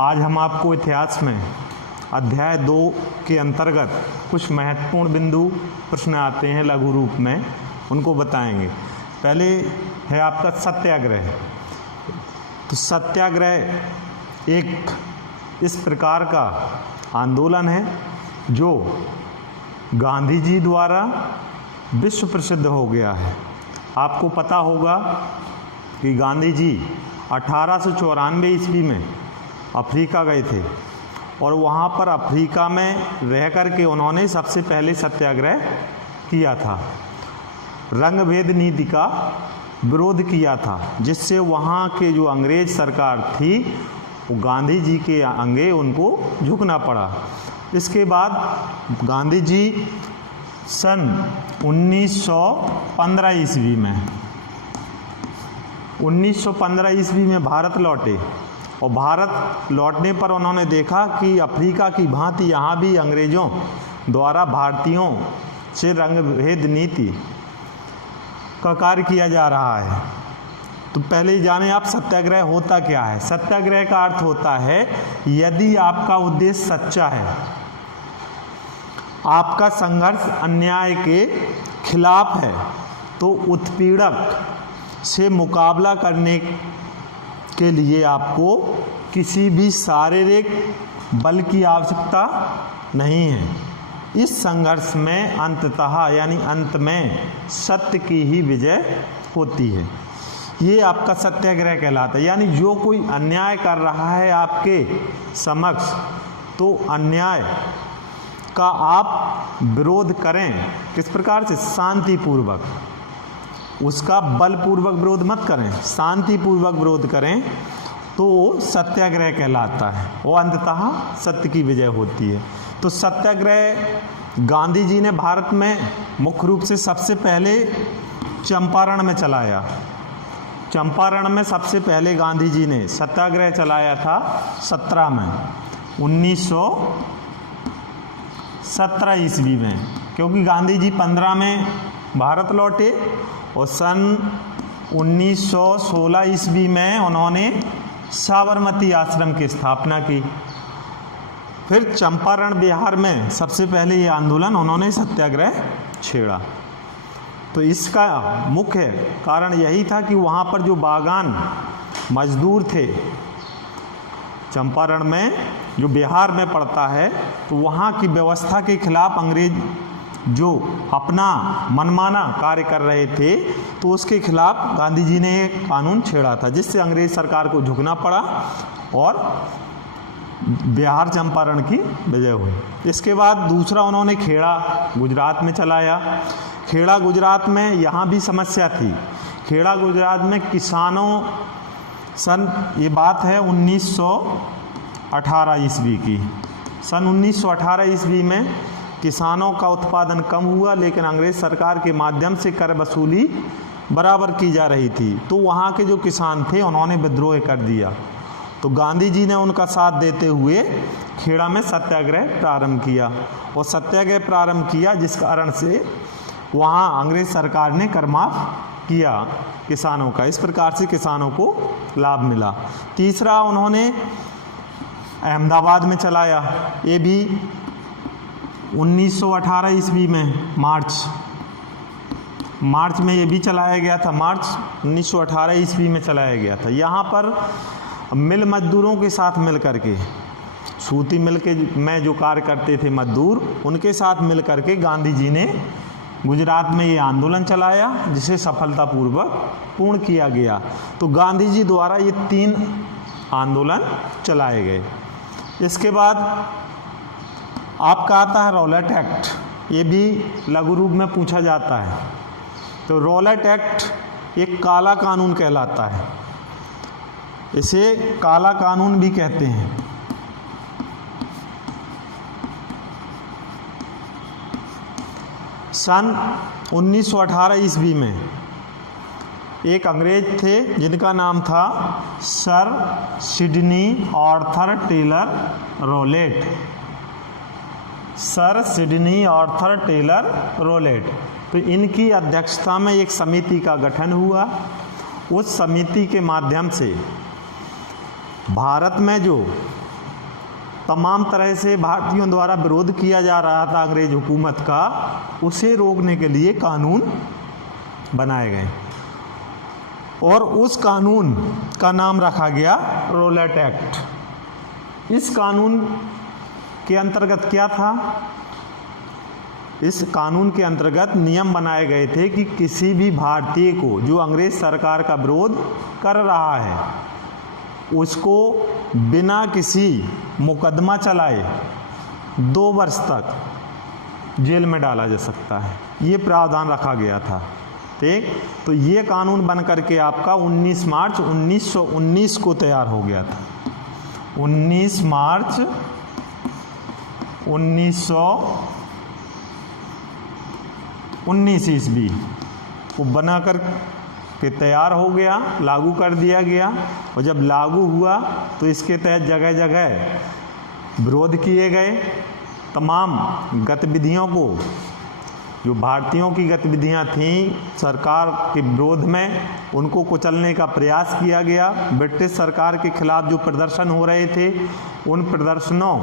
आज हम आपको इतिहास में अध्याय 2 के अंतर्गत कुछ महत्वपूर्ण बिंदु प्रश्न आते हैं लघु रूप में, उनको बताएंगे। पहले है आपका सत्याग्रह। तो सत्याग्रह एक इस प्रकार का आंदोलन है जो गांधी जी द्वारा विश्व प्रसिद्ध हो गया है। आपको पता होगा कि गांधी जी 1894 ईस्वी में अफ्रीका गए थे और वहाँ पर अफ्रीका में रह कर के उन्होंने सबसे पहले सत्याग्रह किया था। रंग भेद नीति का विरोध किया था, जिससे वहाँ के जो अंग्रेज सरकार थी वो गांधी जी के आगे उनको झुकना पड़ा। इसके बाद गांधी जी सन 1915 ईस्वी में भारत लौटे और भारत लौटने पर उन्होंने देखा कि अफ्रीका की भांति यहाँ भी अंग्रेज़ों द्वारा भारतीयों से रंग भेद नीति का कार्य किया जा रहा है। तो पहले जाने आप सत्याग्रह होता क्या है। सत्याग्रह का अर्थ होता है यदि आपका उद्देश्य सच्चा है, आपका संघर्ष अन्याय के खिलाफ है, तो उत्पीड़क से मुकाबला करने के लिए आपको किसी भी शारीरिक बल की आवश्यकता नहीं है। इस संघर्ष में अंततः यानी अंत में सत्य की ही विजय होती है। ये आपका सत्याग्रह कहलाता है। यानी जो कोई अन्याय कर रहा है आपके समक्ष, तो अन्याय का आप विरोध करें। किस प्रकार से? शांतिपूर्वक। उसका बलपूर्वक विरोध मत करें, शांतिपूर्वक विरोध करें, तो सत्याग्रह कहलाता है। वो अंततः सत्य की विजय होती है। तो सत्याग्रह गांधी जी ने भारत में मुख्य रूप से सबसे पहले चंपारण में चलाया। चंपारण में सबसे पहले गांधी जी ने सत्याग्रह चलाया था 1917 ईस्वी में, क्योंकि गांधी जी 15 में भारत लौटे और सन 1916 ईस्वी में उन्होंने साबरमती आश्रम की स्थापना की। फिर चंपारण बिहार में सबसे पहले ये आंदोलन उन्होंने सत्याग्रह छेड़ा। तो इसका मुख्य कारण यही था कि वहाँ पर जो बागान मजदूर थे, चंपारण में जो बिहार में पड़ता है, तो वहाँ की व्यवस्था के खिलाफ अंग्रेज जो अपना मनमाना कार्य कर रहे थे, तो उसके खिलाफ गांधी जी ने एक कानून छेड़ा था, जिससे अंग्रेज सरकार को झुकना पड़ा और बिहार चंपारण की विजय हुई। इसके बाद दूसरा उन्होंने खेड़ा गुजरात में चलाया। खेड़ा गुजरात में यहाँ भी समस्या थी। खेड़ा गुजरात में किसानों ये बात है 1918 ईस्वी की। सन 1918 ईस्वी में किसानों का उत्पादन कम हुआ, लेकिन अंग्रेज सरकार के माध्यम से कर वसूली बराबर की जा रही थी। तो वहाँ के जो किसान थे उन्होंने विद्रोह कर दिया। तो गांधी जी ने उनका साथ देते हुए खेड़ा में सत्याग्रह प्रारंभ किया और सत्याग्रह प्रारंभ किया, जिस कारण से वहाँ अंग्रेज सरकार ने कर माफ किया किसानों का। इस प्रकार से किसानों को लाभ मिला। तीसरा उन्होंने अहमदाबाद में चलाया। ये भी 1918 ईस्वी में मार्च में ये भी चलाया गया था। मार्च 1918 ईस्वी में चलाया गया था। यहाँ पर मिल मजदूरों के साथ मिल करके, सूती मिल के में जो कार्य करते थे मजदूर, उनके साथ मिल करके गांधी जी ने गुजरात में ये आंदोलन चलाया, जिसे सफलतापूर्वक पूर्ण किया गया। तो गांधी जी द्वारा ये 3 आंदोलन चलाए गए। इसके बाद आपका आता है रॉलेट एक्ट। ये भी लघु रूप में पूछा जाता है। तो रॉलेट एक्ट एक काला कानून कहलाता है। इसे काला कानून भी कहते हैं। सन 1918 ईस्वी में एक अंग्रेज थे जिनका नाम था Sir Sidney Arthur Taylor Rowlatt. Sir Sidney Arthur Taylor Rowlatt. तो इनकी अध्यक्षता में एक समिति का गठन हुआ। उस समिति के माध्यम से भारत में जो तमाम तरह से भारतीयों द्वारा विरोध किया जा रहा था अंग्रेज हुकूमत का, उसे रोकने के लिए कानून बनाए गए और उस कानून का नाम रखा गया रोलेट एक्ट। इस कानून के अंतर्गत क्या था? इस कानून के अंतर्गत नियम बनाए गए थे कि किसी भी भारतीय को जो अंग्रेज सरकार का विरोध कर रहा है उसको बिना किसी मुकदमा चलाए 2 वर्ष तक जेल में डाला जा सकता है, ये प्रावधान रखा गया था। ठीक, तो ये कानून बन करके आपका 19 मार्च 1919 को तैयार हो गया था। 19 मार्च 1919 ईस्वी को बनाकर के तैयार हो गया, लागू कर दिया गया। और जब लागू हुआ तो इसके तहत जगह जगह विरोध किए गए। तमाम गतिविधियों को, जो भारतीयों की गतिविधियां थीं सरकार के विरोध में, उनको कुचलने का प्रयास किया गया। ब्रिटिश सरकार के खिलाफ जो प्रदर्शन हो रहे थे उन प्रदर्शनों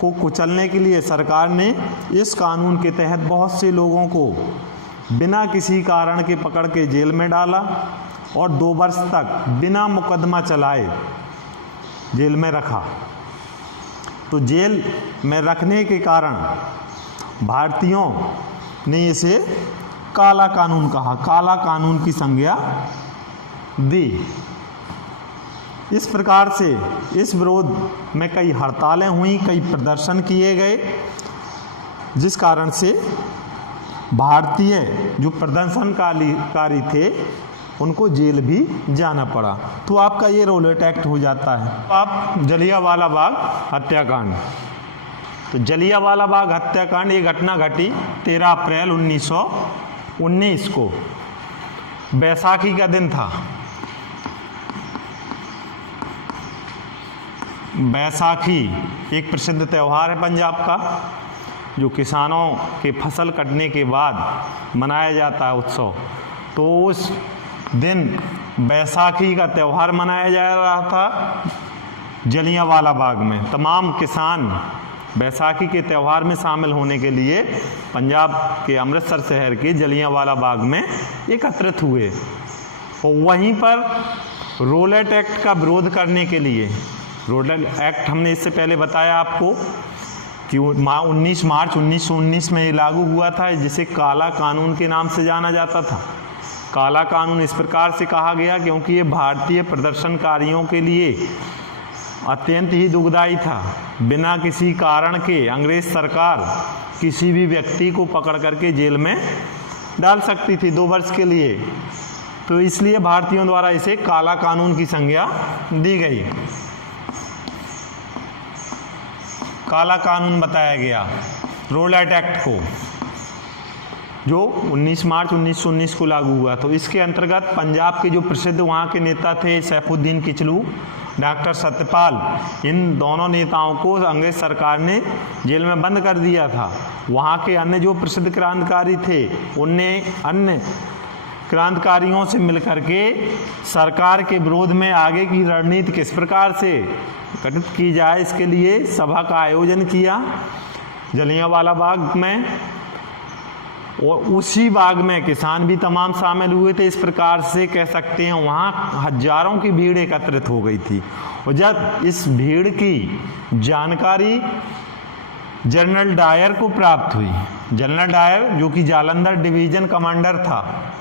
को कुचलने के लिए सरकार ने इस कानून के तहत बहुत से लोगों को बिना किसी कारण के पकड़ के जेल में डाला और 2 वर्ष तक बिना मुकदमा चलाए जेल में रखा। तो जेल में रखने के कारण भारतीयों ने इसे काला कानून कहा, काला कानून की संज्ञा दी। इस प्रकार से इस विरोध में कई हड़तालें हुई, कई प्रदर्शन किए गए, जिस कारण से भारतीय जो प्रदर्शनकारी थे उनको जेल भी जाना पड़ा। तो आपका ये रोलेट एक्ट हो जाता है। आप जलियांवाला बाग हत्याकांड, तो जलियांवाला बाग हत्याकांड ये घटना घटी 13 अप्रैल 1919 को, बैसाखी का दिन था। बैसाखी एक प्रसिद्ध त्यौहार है पंजाब का, जो किसानों के फसल कटने के बाद मनाया जाता है उत्सव। तो उस दिन बैसाखी का त्यौहार मनाया जा रहा था जलियांवाला बाग में। तमाम किसान बैसाखी के त्यौहार में शामिल होने के लिए पंजाब के अमृतसर शहर के जलियांवाला बाग में एकत्रित हुए और वहीं पर रोलेट एक्ट का विरोध करने के लिए, रोलेट एक्ट हमने इससे पहले बताया आपको कि 19 मार्च 1919 में ये लागू हुआ था, जिसे काला कानून के नाम से जाना जाता था। काला कानून इस प्रकार से कहा गया क्योंकि ये भारतीय प्रदर्शनकारियों के लिए अत्यंत ही दुखदायी था। बिना किसी कारण के अंग्रेज सरकार किसी भी व्यक्ति को पकड़ करके जेल में डाल सकती थी 2 वर्ष के लिए, तो इसलिए भारतीयों द्वारा इसे काला कानून की संज्ञा दी गई। काला कानून बताया गया रोलेट एक्ट को, जो 19 मार्च 1919 को लागू हुआ। तो इसके अंतर्गत पंजाब के जो प्रसिद्ध वहाँ के नेता थे सैफुद्दीन किचलू, डॉक्टर सत्यपाल, इन दोनों नेताओं को अंग्रेज सरकार ने जेल में बंद कर दिया था। वहाँ के अन्य जो प्रसिद्ध क्रांतिकारी थे उनने अन्य क्रांतिकारियों से मिलकर के सरकार के विरोध में आगे की रणनीति किस प्रकार से गठित की जाए, इसके लिए सभा का आयोजन किया जलियांवाला बाग में। और उसी बाग में किसान भी तमाम शामिल हुए थे। इस प्रकार से कह सकते हैं वहाँ हजारों की भीड़ एकत्रित हो गई थी। और जब इस भीड़ की जानकारी जनरल डायर को प्राप्त हुई, जनरल डायर जो कि जालंधर डिवीजन कमांडर था,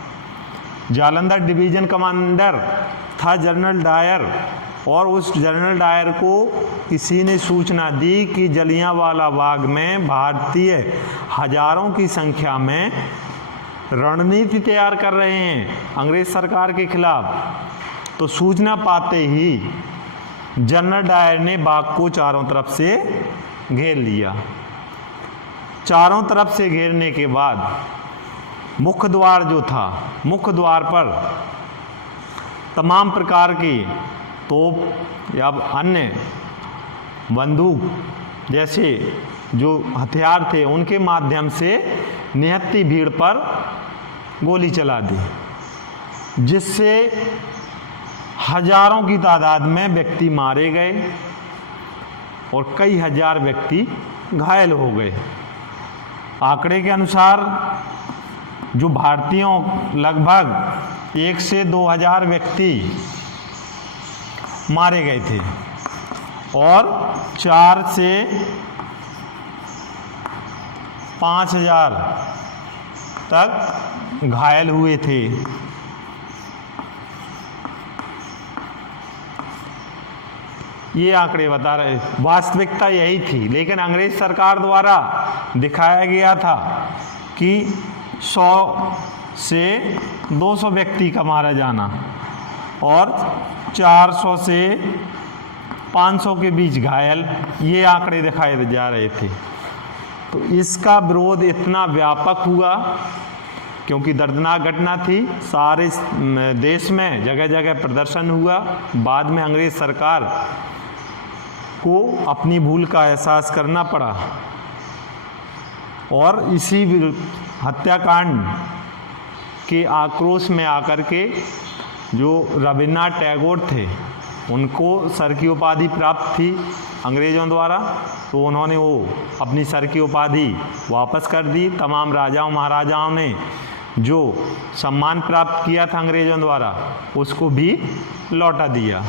जालंधर डिवीजन कमांडर था जनरल डायर, और उस जनरल डायर को किसी ने सूचना दी कि जलियांवाला बाग में भारतीय हजारों की संख्या में रणनीति तैयार कर रहे हैं अंग्रेज सरकार के खिलाफ। तो सूचना पाते ही जनरल डायर ने बाग को चारों तरफ से घेर लिया। चारों तरफ से घेरने के बाद मुख्य द्वार जो था, मुख्य द्वार पर तमाम प्रकार की तोप या अन्य बंदूक जैसे जो हथियार थे उनके माध्यम से निहत्ती भीड़ पर गोली चला दी, जिससे हजारों की तादाद में व्यक्ति मारे गए। और कई हजार व्यक्ति घायल हो गए। आंकड़े के अनुसार जो भारतीयों लगभग 1 से 2,000 व्यक्ति मारे गए थे और 4 से 5,000 तक घायल हुए थे। ये आंकड़े बता रहे, वास्तविकता यही थी, लेकिन अंग्रेज सरकार द्वारा दिखाया गया था कि 100 से 200 व्यक्ति का मारा जाना और 400 से 500 के बीच घायल, ये आंकड़े दिखाए जा रहे थे। तो इसका विरोध इतना व्यापक हुआ क्योंकि दर्दनाक घटना थी, सारे देश में जगह जगह प्रदर्शन हुआ। बाद में अंग्रेज सरकार को अपनी भूल का एहसास करना पड़ा और इसी हत्याकांड के आक्रोश में आकर के जो रविन्द्रनाथ टैगोर थे, उनको सर की उपाधि प्राप्त थी अंग्रेज़ों द्वारा, तो उन्होंने वो अपनी सर की उपाधि वापस कर दी। तमाम राजाओं महाराजाओं ने जो सम्मान प्राप्त किया था अंग्रेज़ों द्वारा, उसको भी लौटा दिया।